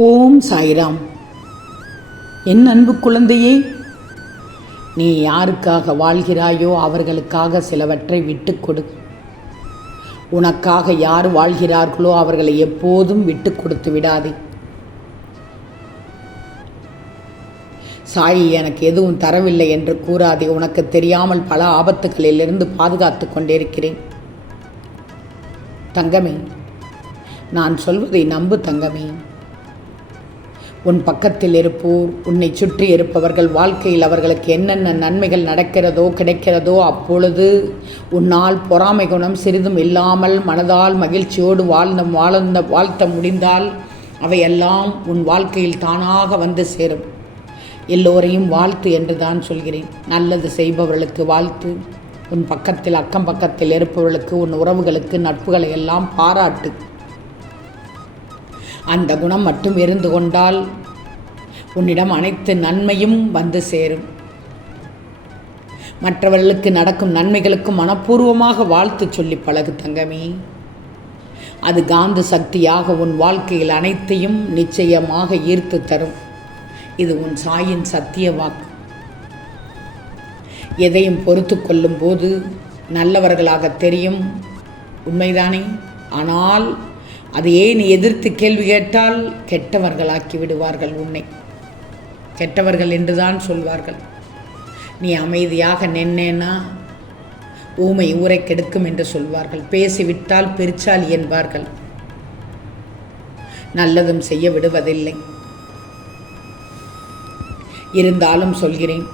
ஓம் சாய்ராம். என் அன்பு குழந்தையே நீ யாருக்காக வாழ்கிறாயோ அவர்களுக்காக சிலவற்றை விட்டு கொடு. உனக்காக யார் வாழ்கிறார்களோ அவர்களை எப்போதும் விட்டு கொடுத்து விடாதே. சாயி எனக்கு எதுவும் தரவில்லை என்று கூறாதே. உனக்கு தெரியாமல் பல ஆபத்துகளிலிருந்து பாதுகாத்து கொண்டிருக்கிறேன். தங்கமே நான் சொல்வதை நம்பு தங்கமே. உன் பக்கத்தில் இருப்போர் உன்னை சுற்றி இருப்பவர்கள் வாழ்க்கையில் அவர்களுக்கு என்னென்ன நன்மைகள் நடக்கிறதோ கிடைக்கிறதோ அப்பொழுது உன்னால் பொறாமை குணம் சிறிதும் இல்லாமல் மனதால் மகிழ்ச்சியோடு வாழ்ந்த வாழ்ந்த வாழ்த்த முடிந்தால் அவையெல்லாம் உன் வாழ்க்கையில் தானாக வந்து சேரும். எல்லோரையும் வாழ்த்து என்று தான் சொல்கிறேன். நல்லது செய்பவர்களுக்கு வாழ்த்து. உன் பக்கத்தில் அக்கம் பக்கத்தில் இருப்பவர்களுக்கு உன் உறவுகளுக்கு நட்புகளை எல்லாம் பாராட்டு. அந்த குணம் மட்டும் இருந்து கொண்டால் உன்னிடம் அனைத்து நன்மையும் வந்து சேரும். மற்றவர்களுக்கு நடக்கும் நன்மைகளுக்கு மனப்பூர்வமாக வாழ்த்து சொல்லி பழகு தங்கமே. அது காந்த சக்தியாக உன் வாழ்க்கையில் அனைத்தையும் நிச்சயமாக ஈர்த்து தரும். இது உன் சாயின் சத்திய வாக்கு. எதையும் பொறுத்து கொள்ளும் போது நல்லவர்களாக தெரியும். உண்மைதானே? ஆனால் அதையே நீ எதிர்த்து கேள்வி கேட்டால் கெட்டவர்களாக்கி விடுவார்கள் உன்னை. கெட்டவர்கள் என்றுதான் சொல்வார்கள். நீ அமைதியாக நின்னேனா? ஊமை ஊரை கெடுக்கும் என்று சொல்வார்கள். பேசிவிட்டால் பெருச்சால் என்பார்கள். நல்லதும் செய்ய விடுவதில்லை. இருந்தாலும் சொல்கிறேன்.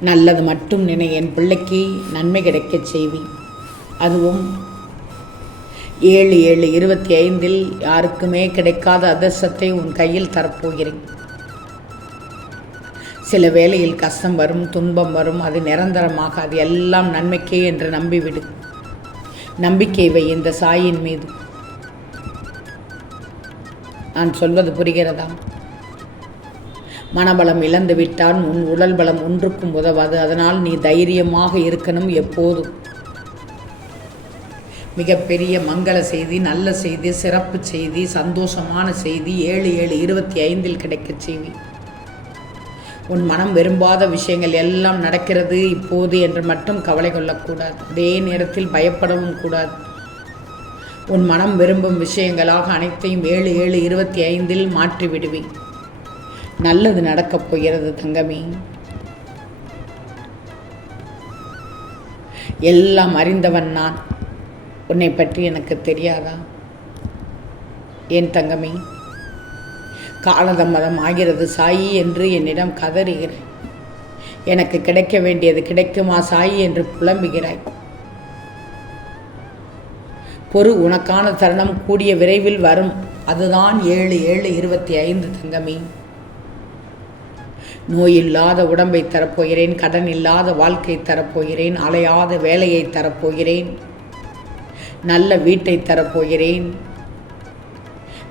நல்லது மட்டும் நினை என் பிள்ளைக்கு நன்மை கிடைக்கச் செய்வி அதுவும் ஏழு ஏழு இருபத்தி ஐந்தில் யாருக்குமே கிடைக்காத அதிர்ஷ்டத்தை உன் கையில் தரப்போகிறேன். சில வேளையில் கஷ்டம் வரும் துன்பம் வரும் அது நிரந்தரமாக அது எல்லாம் நன்மைக்கே என்று நம்பிவிடு. நம்பிக்கை வை இந்த சாயின் மீது. நான் சொல்வது புரிகிறதா? மனபலம் இழந்து விட்டால் உன் உடல் பலம் ஒன்றுக்கும் உதவாது. அதனால் நீ தைரியமாக இருக்கணும் எப்போதும். மிகப்பெரிய மங்கள செய்தி நல்ல செய்தி சிறப்பு செய்தி சந்தோஷமான செய்தி ஏழு ஏழு இருபத்தி ஐந்தில் கிடைக்கச் செய்தி. உன் மனம் விரும்பாத விஷயங்கள் எல்லாம் நடக்கிறது இப்போது என்று மட்டும் கவலை கொள்ளக்கூடாது. அதே நேரத்தில் பயப்படவும் கூடாது. உன் மனம் விரும்பும் விஷயங்களாக அனைத்தையும் ஏழு ஏழு இருபத்தி ஐந்தில் மாற்றி விடுவேன். நல்லது நடக்கப் போகிறது தங்கமே. எல்லாம் அறிந்தவன் நான். உன்னை பற்றி எனக்கு தெரியாதா? என் தங்கமே? காலதம்மதம் ஆகிறது சாயி என்று என்னிடம் கதறுகிறேன். எனக்கு கிடைக்க வேண்டியது கிடைக்குமா சாயி என்று புலம்புகிறாய். பொறு உனக்கான தருணம் கூடிய விரைவில் வரும். அதுதான் ஏழு ஏழு இருபத்தி ஐந்து தங்கமே. நோய் இல்லாத உடம்பை தரப்போகிறேன் கடன் இல்லாத வாழ்க்கை தரப்போகிறேன் அலையாத வேலையை தரப்போகிறேன். நல்ல வீட்டை தரப்போகிறேன்.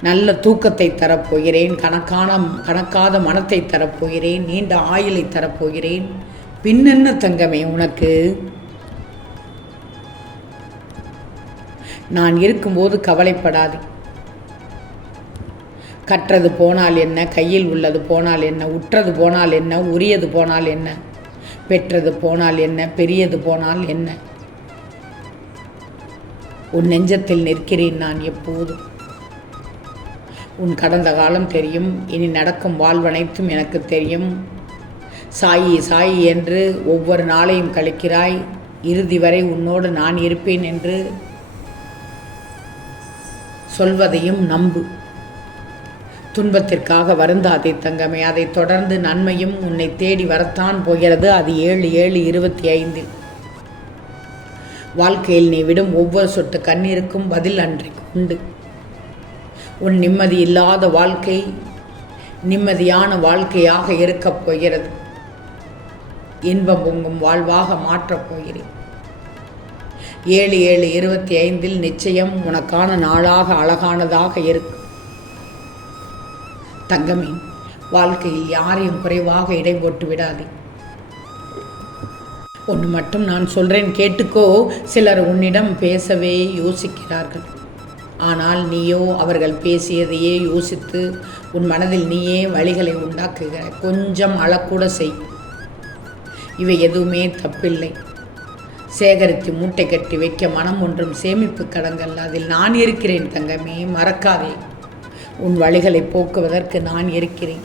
நல்ல தூக்கத்தை தரப்போகிறேன். கணக்கான கணக்காத மனத்தை தரப்போகிறேன். நீண்ட ஆயுளை தரப்போகிறேன். பின்னென்ன தங்கமே உனக்கு? நான் இருக்கும்போது கவலைப்படாது. கற்றது போனால் என்ன? கையில் உள்ளது போனால் என்ன? உற்றது போனால் என்ன? உரியது போனால் என்ன? பெற்றது போனால் என்ன? பெரியது போனால் என்ன? உன் நெஞ்சத்தில் நிற்கிறேன் நான் எப்போதும். உன் கடந்த காலம் தெரியும் இனி நடக்கும் வாழ்வனைத்தும் எனக்கு தெரியும். சாயி சாயி என்று ஒவ்வொரு நாளையும் கழிக்கிறாய் இறுதி வரை உன்னோடு நான் இருப்பேன் என்று சொல்வதையும் நம்பு. துன்பத்திற்காக வருந்தாதே தங்கமே அதைத் தொடர்ந்து நன்மையும் உன்னை தேடி வரத்தான் போகிறது. அது ஏழு ஏழு இருபத்தி ஐந்தில். வாழ்க்கையில் நீ விடும் ஒவ்வொரு சொட்டு கண்ணீருக்கும் பதில் அன்றைக்கு உண்டு. உன் நிம்மதி இல்லாத வாழ்க்கை நிம்மதியான வாழ்க்கையாக இருக்கப் போகிறது. இன்பம் பொங்கும் வாழ்வாக மாற்றப் போகிறேன். ஏழு ஏழு இருபத்தி ஐந்தில் நிச்சயம் உனக்கான நாளாக அழகானதாக இருக்கும் தங்கமே வாழ்க்கையில் யாரையும் குறைவாக இடை போட்டு விடாதே. ஒன்று மட்டும் நான் சொல்கிறேன் கேட்டுக்கோ. சிலர் உன்னிடம் பேசவே யோசிக்கிறார்கள். ஆனால் நீயோ அவர்கள் பேசியதையே யோசித்து உன் மனதில் நீயே வழிகளை உண்டாக்குகிற கொஞ்சம் அழக்கூட செய். இவை எதுவுமே தப்பில்லை. சேகரித்து மூட்டை கட்டி வைக்க மனம் ஒன்றும் சேமிப்பு கடங்கள் அதில் நான் இருக்கிறேன் தங்கமே மறக்காதே. உன் வழிகளை போக்குவதற்கு நான் இருக்கிறேன்.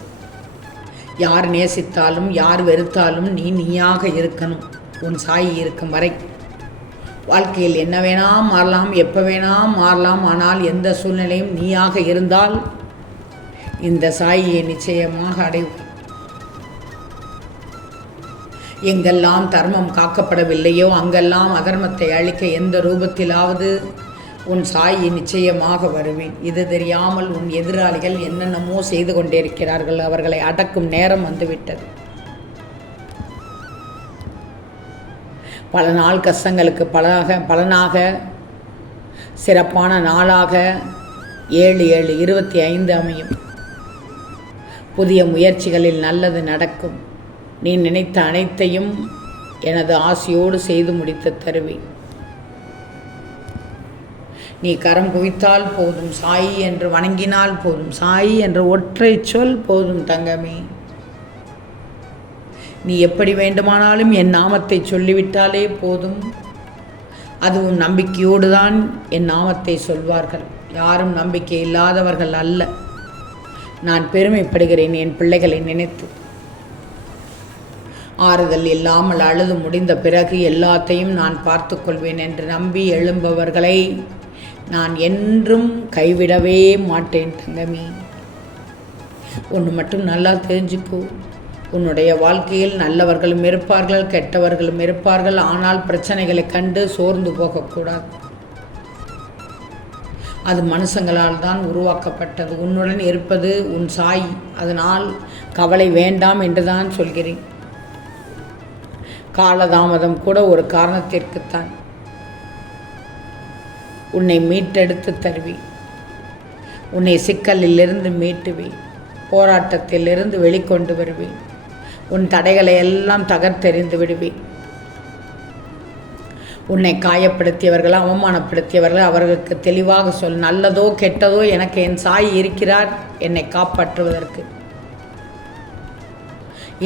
யார் நேசித்தாலும் யார் வெறுத்தாலும் நீ நீயாக இருக்கணும். உன் சாயி இருக்கும் வரை வாழ்க்கையில் என்ன வேணாம் மாறலாம் எப்போ வேணாம் மாறலாம் ஆனால் எந்த சூழ்நிலையும் நீயாக இருந்தால் இந்த சாயியை நிச்சயமாக அடைவாய் எங்கெல்லாம் தர்மம் காக்கப்படவில்லையோ அங்கெல்லாம் அதர்மத்தை அழிக்க எந்த ரூபத்திலாவது உன் சாயி நிச்சயமாக வருவேன். இது தெரியாமல் உன் எதிராளிகள் என்னென்னமோ செய்து கொண்டிருக்கிறார்கள். அவர்களை அடக்கும் நேரம் வந்துவிட்டது. பல நாள் கஷ்டங்களுக்கு பலனாக பலனாக சிறப்பான நாளாக ஏழு ஏழு இருபத்தி ஐந்து அமையும். புதிய முயற்சிகளில் நல்லது நடக்கும். நீ நினைத்த அனைத்தையும் எனது ஆசையோடு செய்து முடித்து தருவேன். நீ கரம் குவித்தால் போதும் சாயி என்று வணங்கினால் போதும் சாயி என்ற ஒற்றை சொல் போதும் தங்கமே. நீ எப்படி வேண்டுமானாலும் என் நாமத்தை சொல்லிவிட்டாலே போதும். அதுவும் நம்பிக்கையோடு தான் என் நாமத்தை சொல்வார்கள். யாரும் நம்பிக்கை இல்லாதவர்கள் அல்ல. நான் பெருமைப்படுகிறேன் என் பிள்ளைகளை நினைத்து. ஆறுதல் இல்லாமல் அழுது முடிந்த பிறகு எல்லாத்தையும் நான் பார்த்து கொள்வேன் என்று நம்பி எழும்பவர்களை நான் என்றும் கைவிடவே மாட்டேன் தங்கமி. ஒன்று மட்டும் நல்லா தெரிஞ்சுக்கோ. உன்னுடைய வாழ்க்கையில் நல்லவர்களும் இருப்பார்கள் கெட்டவர்களும் இருப்பார்கள். ஆனால் பிரச்சனைகளை கண்டு சோர்ந்து போகக்கூடாது. அது மனுஷங்களால் தான் உருவாக்கப்பட்டது. உன்னுடன் இருப்பது உன் சாய். அதனால் கவலை வேண்டாம் என்று தான் சொல்கிறேன். காலதாமதம் கூட ஒரு காரணத்திற்குத்தான். உன்னை மீட்டெடுத்து தருவேன். உன்னை சிக்கலிலிருந்து மீட்டுவேன். போராட்டத்திலிருந்து வெளிக்கொண்டு வருவேன். உன் தடைகளை எல்லாம் தகர்த்தெறிந்து விடுவேன். உன்னை காயப்படுத்தியவர்கள் அவமானப்படுத்தியவர்கள் அவர்களுக்கு தெளிவாக சொல். நல்லதோ கெட்டதோ எனக்கு என் சாய் இருக்கிறார் என்னை காப்பாற்றுவதற்கு.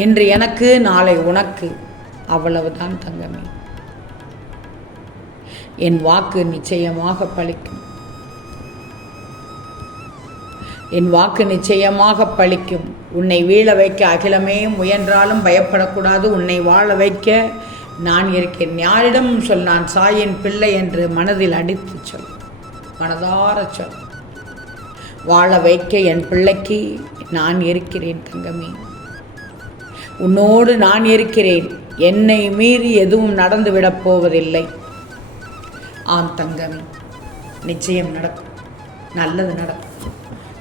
இன்று எனக்கு நாளை உனக்கு அவ்வளவுதான் தங்கமே. என் வாக்கு நிச்சயமாக பழிக்கும். என் வாக்கு நிச்சயமாக பழிக்கும். உன்னை வீழ வைக்க அகிலமே முயன்றாலும் பயப்படக்கூடாது. உன்னை வாழ வைக்க நான் இருக்கிறேன் யாரிடம் சொல் நான் சாயின் பிள்ளை என்று மனதில் அடித்து சொல். மனதார சொல். வாழ வைக்க என் பிள்ளைக்கு நான் இருக்கிறேன் தங்கமே. உன்னோடு நான் இருக்கிறேன். என்னை மீறி எதுவும் நடந்துவிடப் போவதில்லை. ஆம் தங்கமே. நிச்சயம் நடக்கும். நல்லது நடக்கும்.